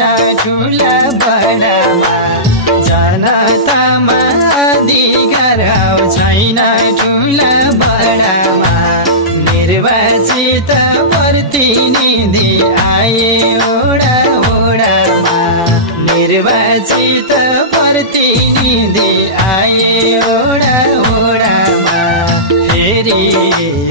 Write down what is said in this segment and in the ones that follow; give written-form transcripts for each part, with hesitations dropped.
छैन ठुला बडामा जनतामा अधिकार छैन ठुला बडामा निर्वाचित प्रतिनिधि आए ओडा ओडामा निर्वाचित प्रतिनिधि आए ओडा ओडामा फेरि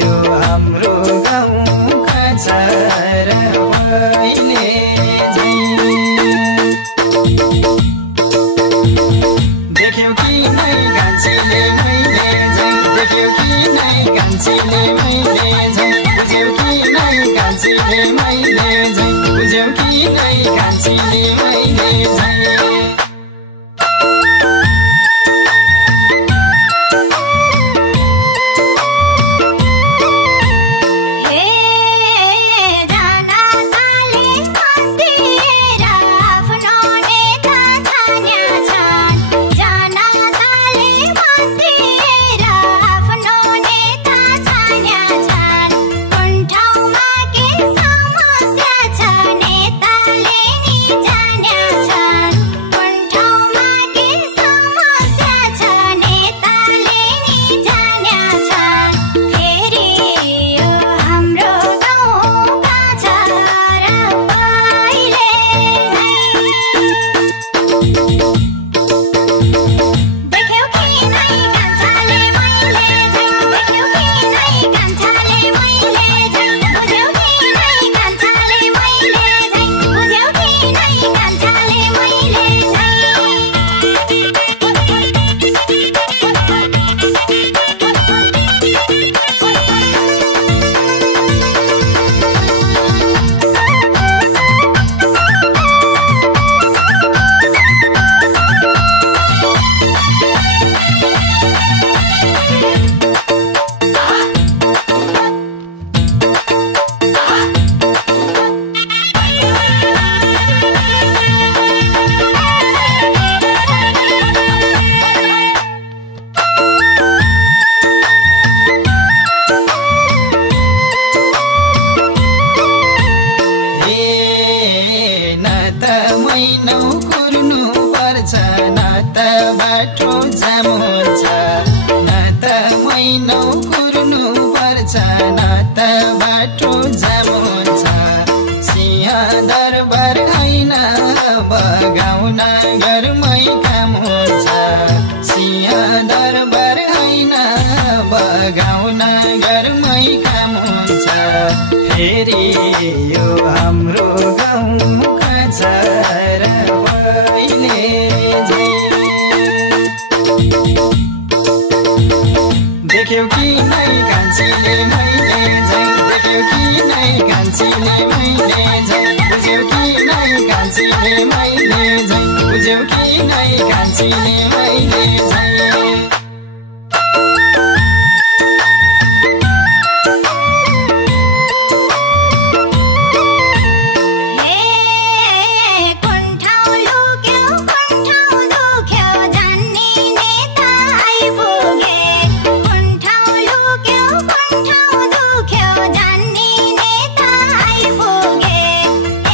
यो हाम्रो गाउँका चार पहिले देख्यौ कि नै कान्छीले मैले झै देख्यौ कि नै कान्छीले मैले झै बुझ्यौ कि नै कान्छीले मैले झै बुझ्यौ कि नै कान्छीले मैले झै बाटो जाम हुन्छ न त महिनौ कुर्नु पर्छ न त बाटो जाम हुन्छ सिंह दरबार होइन बगाउन घरमै काम हुन्छ सिंह दरबार होइन बगाउन घरमै काम हुन्छ फेरि यो हाम्रो गाउँका चार पहिले देख्यौ कि नै कान्छीले मैले झै देख्यौ कि नै कान्छीले मैले झै बुझ्यौ कि नै कान्छीले मैले झै बुझ्यौ कि नै कान्छीले मैले झै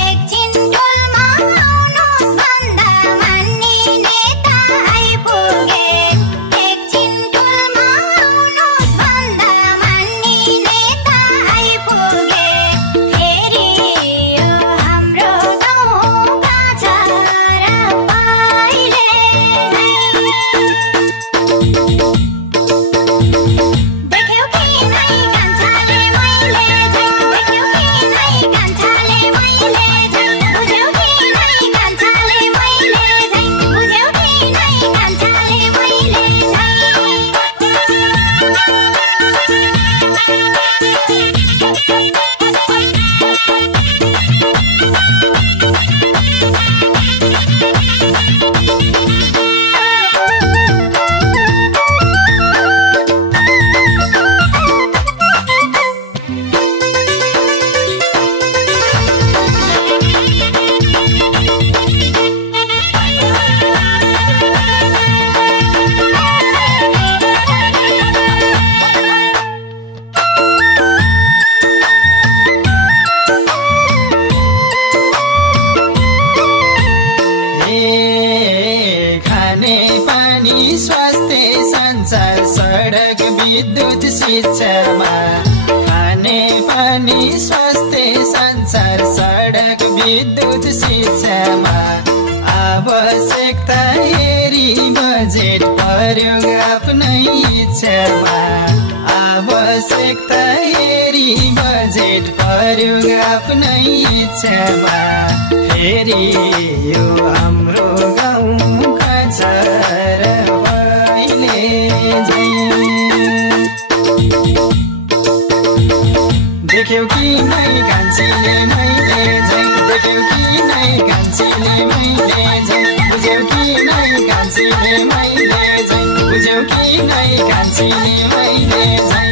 एकछिन डोलमा आउनुस् भन्दा मान्ने नेता आइपुगे इच्छामा खाने पानी स्वास्थ्य संसार सडक विद्युत शिक्षामा आवश्यकता हेरी बजेट प्रयोग आफ्नै इच्छामा आवश्यकता हेरी बजेट प्रयोग आफ्नै इच्छामा फेरि यो हाम्रो गाउँका छोरा पहिले देख्यौ कि नै कान्छीले मैले झै देख्यौ कि नै कान्छीले मैले झै बुझ्यौ कि नै कान्छीले मैले झै बुझ्यौ कि नै कान्छीले मैले झै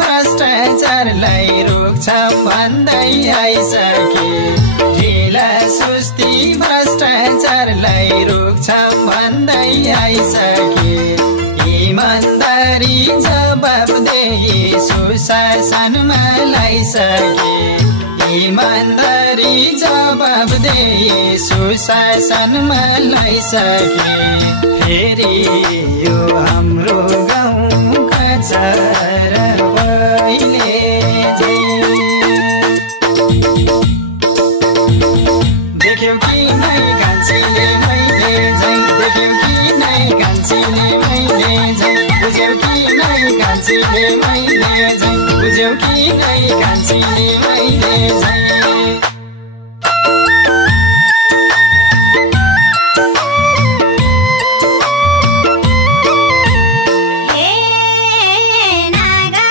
भ्रष्टाचारलाई रोक्छौं भन्दै आइसके ढिला सुस्ती भ्रष्टाचारलाई रोक्छौं भन्दै आइसके इमानदारी जवाबदेही सुशासनमा ल्याइसके इमानदारी जवाबदेही सुशासनमा ल्याइसके फेरि यो हाम्रो गाउँका छोरा पहिले झै देख्यौ कि नै कान्छीले मैले झै देख्यौ कि नै कान्छीले मैले झै बुझ्यौ कि नै कान्छीले मैले झै बुझ्यौ कि नै कान्छीले मैले झै हे नागा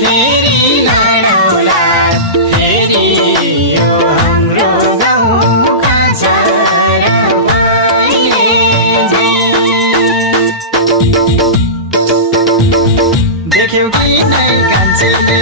फेरि लडौला फेरि यो हाम्रो गाउँका छोरा पहिले झैं देख्यौ कि नै कान्छीले